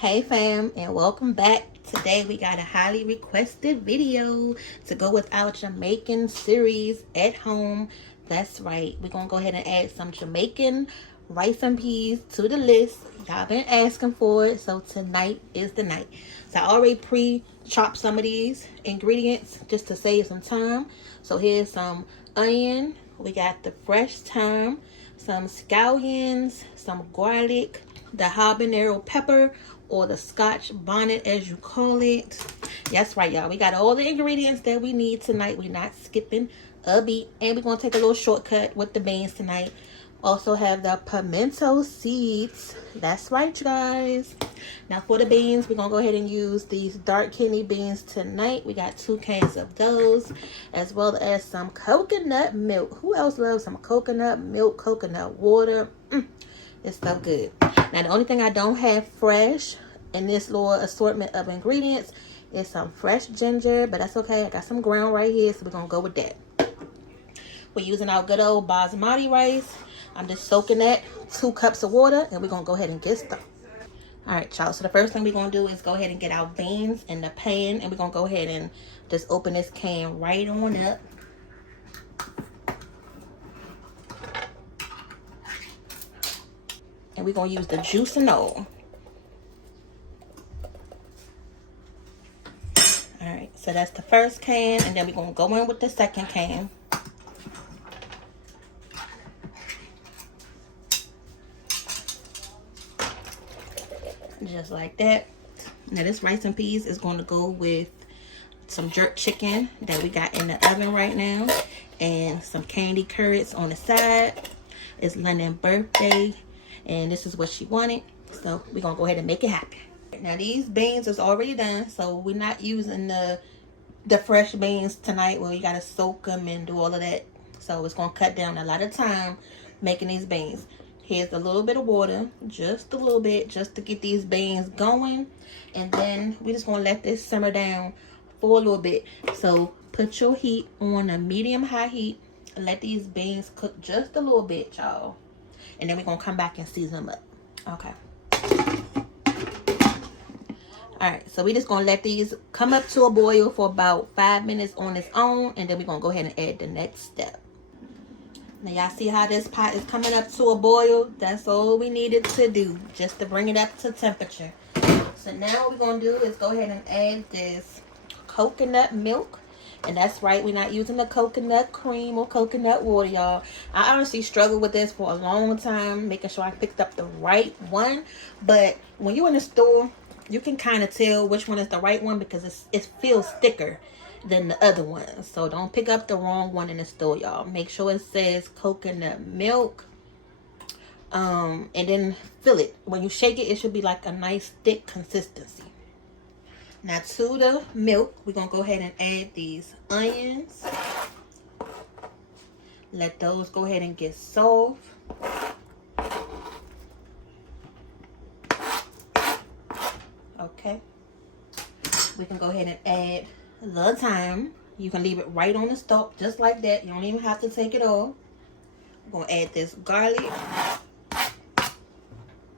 Hey fam, and welcome back. Today we got a highly requested video to go with our Jamaican series at home. That's right, we're gonna go ahead and add some Jamaican rice and peas to the list. Y'all been asking for it, so tonight is the night. So I already pre-chopped some of these ingredients just to save some time. So here's some onion, we got the fresh thyme, some scallions, some garlic, the habanero pepper, or the Scotch bonnet as you call it. That's right, y'all. We got all the ingredients that we need tonight. We're not skipping a beat. And we're going to take a little shortcut with the beans tonight. Also have the pimento seeds. That's right, you guys. Now for the beans, we're going to go ahead and use these dark kidney beans tonight. We got 2 cans of those, as well as some coconut milk. Who else loves some coconut milk, coconut water? It's so good. Now the only thing I don't have fresh in this little assortment of ingredients is some fresh ginger, but that's okay. I got some ground right here, so we're gonna go with that. We're using our good old basmati rice. I'm just soaking that 2 cups of water, and we're gonna go ahead and get started. All right, y'all. So the first thing we're gonna do is go ahead and get our beans in the pan, and we're gonna go ahead and just open this can right on up. And we're going to use the juice and all. Alright, so that's the first can. And then we're going to go in with the second can. Just like that. Now this rice and peas is going to go with some jerk chicken that we got in the oven right now. And some candy curds on the side. It's London's birthday. And this is what she wanted, so we're gonna go ahead and make it happen. Now these beans is already done, so we're not using the fresh beans tonight where you gotta soak them and do all of that. So it's gonna cut down a lot of time making these beans. Here's a little bit of water, just a little bit, just to get these beans going, and then we're just gonna let this simmer down for a little bit. So put your heat on a medium-high heat and let these beans cook just a little bit, y'all. And then we're going to come back and season them up. Okay. Alright, so we're just going to let these come up to a boil for about 5 minutes on its own. And then we're going to go ahead and add the next step. Now y'all see how this pot is coming up to a boil? That's all we needed to do, just to bring it up to temperature. So now what we're going to do is go ahead and add this coconut milk. And that's right, we're not using the coconut cream or coconut water, y'all. I honestly struggled with this for a long time, making sure I picked up the right one. But when you're in the store, you can kind of tell which one is the right one because it feels thicker than the other one. So don't pick up the wrong one in the store, y'all. Make sure it says coconut milk. And then fill it. When you shake it, it should be like a nice thick consistency. Now to the milk, we're going to go ahead and add these onions. Let those go ahead and get soft. Okay. We can go ahead and add the thyme. You can leave it right on the stalk just like that. You don't even have to take it off. We're going to add this garlic.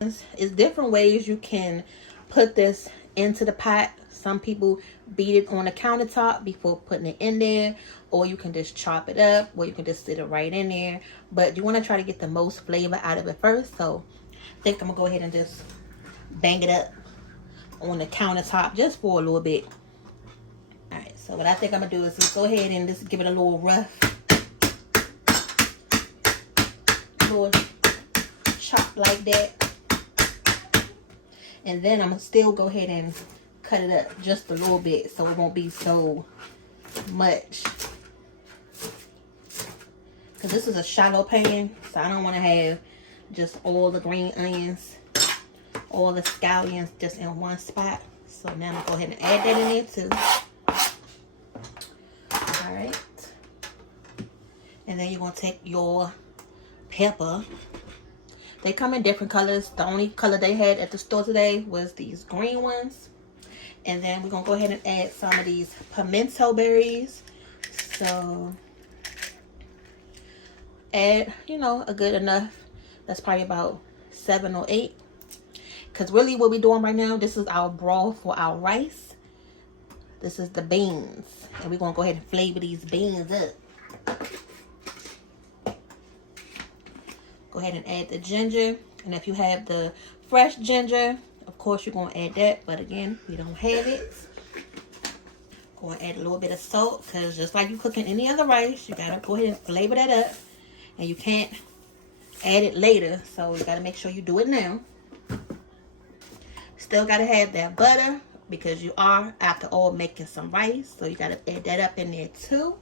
It's different ways you can put this into the pot. Some people beat it on the countertop before putting it in there, or you can just chop it up, or you can just sit it right in there. But you want to try to get the most flavor out of it first. So I think I'm gonna go ahead and just bang it up on the countertop just for a little bit. All right, so what I think I'm gonna do is just go ahead and just give it a little rough, little chop like that. And then I'm gonna still go ahead and cut it up just a little bit so it won't be so much. Because this is a shallow pan, so I don't want to have just all the green onions, all the scallions just in one spot. So now I'm going to go ahead and add that in there too. Alright. And then you're going to take your pepper. They come in different colors. The only color they had at the store today was these green ones. And then we're going to go ahead and add some of these pimento berries. So add, you know, a good enough. That's probably about 7 or 8. because really what we're doing right now, this is our broth for our rice. This is the beans, and we're gonna go ahead and flavor these beans up. Go ahead and add the ginger, and if you have the fresh ginger, of course you're gonna add that, but again, we don't have it. Go and add a little bit of salt, because just like you cooking any other rice, you gotta go ahead and flavor that up, and you can't add it later, so you gotta make sure you do it now. Still gotta have that butter, because you are after all making some rice, so you gotta add that up in there too.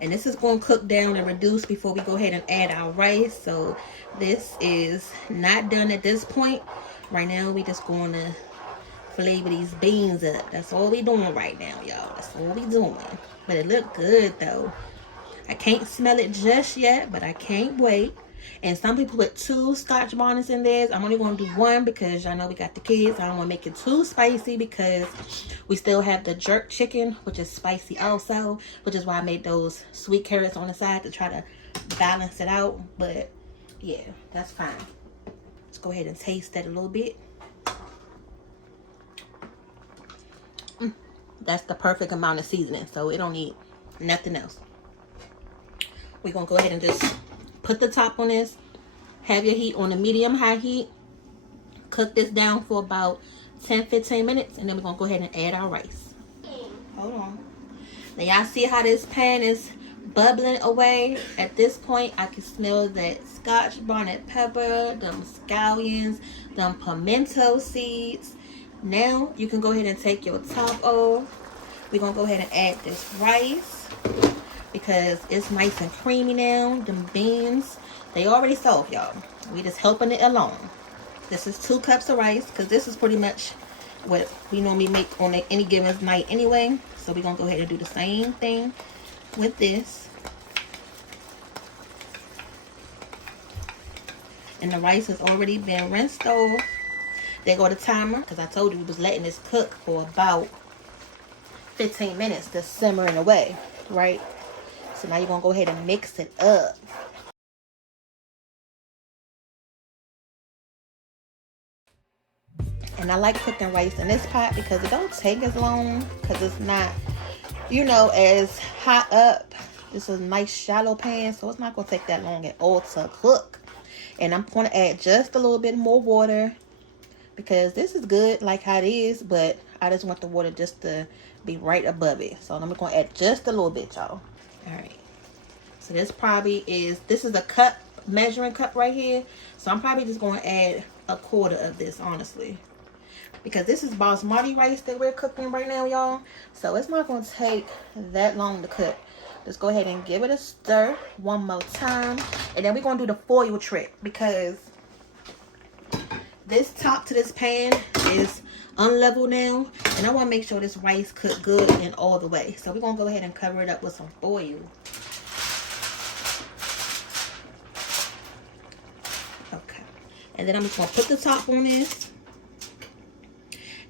And this is going to cook down and reduce before we go ahead and add our rice. So this is not done at this point. Right now we just going to flavor these beans up. That's all we doing right now, y'all. That's all we doing. But it look good though. I can't smell it just yet, but I can't wait. And some people put 2 Scotch bonnets in theirs. I'm only going to do 1 because I know we got the kids. I don't want to make it too spicy because we still have the jerk chicken, which is spicy also, which is why I made those sweet carrots on the side to try to balance it out. But yeah, that's fine. Let's go ahead and taste that a little bit. That's the perfect amount of seasoning, so it don't need nothing else. We're going to go ahead and just put the top on this. Have your heat on a medium-high heat. Cook this down for about 10-15 minutes, and then we're going to go ahead and add our rice. Hold on. Now, y'all see how this pan is bubbling away? At this point, I can smell that Scotch bonnet pepper, them scallions, them pimento seeds. Now, you can go ahead and take your top off. We're going to go ahead and add this rice, because it's nice and creamy now. Them beans, they already soft, y'all. We just helping it along. This is 2 cups of rice, because this is pretty much what we normally make on any given night anyway. So we're gonna go ahead and do the same thing with this. And the rice has already been rinsed off. There go the timer, because I told you we was letting this cook for about 15 minutes, just simmering away, right? So now you're going to go ahead and mix it up. And I like cooking rice in this pot because it don't take as long, because it's not, you know, as hot up. This is a nice shallow pan, so it's not going to take that long at all to cook. And I'm going to add just a little bit more water, because this is good like how it is, but I just want the water just to be right above it. So I'm going to add just a little bit, y'all. All right. So this is a cup, measuring cup right here. So I'm probably just going to add a quarter of this, honestly. Because this is basmati rice that we're cooking right now, y'all. So it's not going to take that long to cook. Just go ahead and give it a stir one more time. And then we're going to do the foil trick, because this top to this pan is unlevel now. And I want to make sure this rice cooked good and all the way. So we're going to go ahead and cover it up with some foil. Okay. And then I'm just going to put the top on this.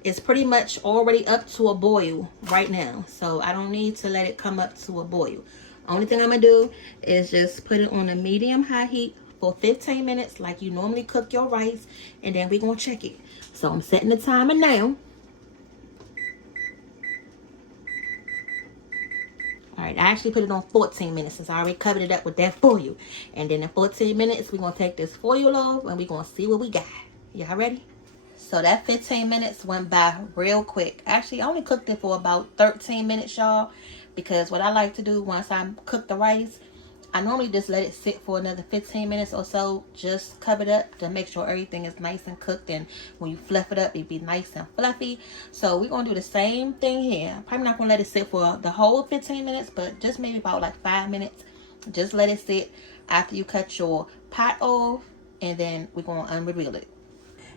It's pretty much already up to a boil right now. So I don't need to let it come up to a boil. Only thing I'm going to do is just put it on a medium-high heat for 15 minutes like you normally cook your rice. And then we're going to check it. So I'm setting the timer now. Alright, I actually put it on 14 minutes since I already covered it up with that foil. And then in 14 minutes, we're going to take this foil off and we're going to see what we got. Y'all ready? So that 15 minutes went by real quick. Actually, I only cooked it for about 13 minutes, y'all. Because what I like to do once I cook the rice, I normally just let it sit for another 15 minutes or so. Just cover it up to make sure everything is nice and cooked. And when you fluff it up, it'll be nice and fluffy. So we're going to do the same thing here. I'm probably not going to let it sit for the whole 15 minutes, but just maybe about like 5 minutes. Just let it sit after you cut your pot off. And then we're going to unreveal it.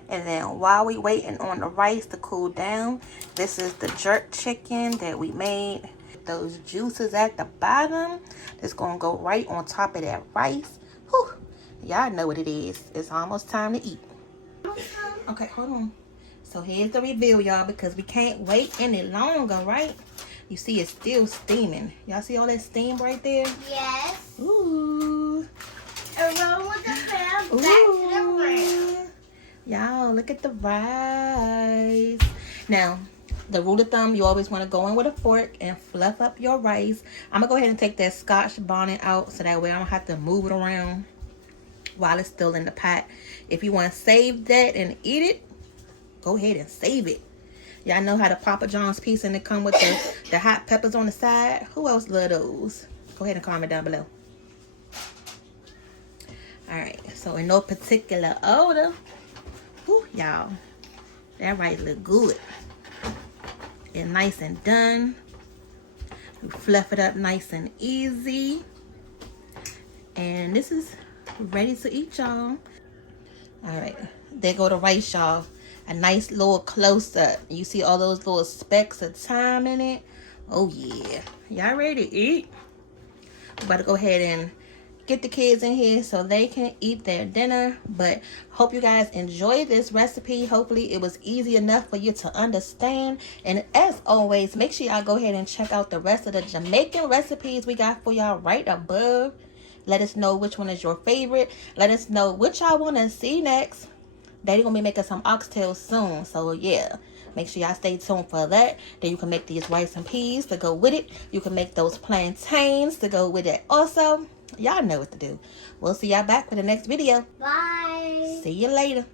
And then while we waiting on the rice to cool down, this is the jerk chicken that we made. Those juices at the bottom, it's gonna go right on top of that rice. Whew. Y'all know what it is. It's almost time to eat. Okay, hold on. So here's the reveal, y'all, because we can't wait any longer, right? You see it's still steaming. Y'all see all that steam right there? Yes. Ooh. Along with the pan, back to the pan. Y'all, look at the rice. Now, the rule of thumb, you always want to go in with a fork and fluff up your rice. I'm going to go ahead and take that Scotch bonnet out so that way I don't have to move it around while it's still in the pot. If you want to save that and eat it, go ahead and save it. Y'all know how the Papa John's piece and it come with the hot peppers on the side. Who else love those? Go ahead and comment down below. Alright, so in no particular order. Whew, y'all. That rice look good. It's nice and done. You fluff it up nice and easy. And this is ready to eat, y'all. Alright, there go the rice, y'all. A nice little close-up. You see all those little specks of thyme in it? Oh yeah. Y'all ready to eat? I'm about to go ahead and get the kids in here so they can eat their dinner. But hope you guys enjoy this recipe. Hopefully it was easy enough for you to understand. And as always, make sure y'all go ahead and check out the rest of the Jamaican recipes we got for y'all right above. Let us know which one is your favorite. Let us know what y'all want to see next. Daddy gonna be making some oxtails soon, so yeah, make sure y'all stay tuned for that. Then you can make these rice and peas to go with it. You can make those plantains to go with it also. Y'all know what to do. We'll see y'all back for the next video. Bye. See you later.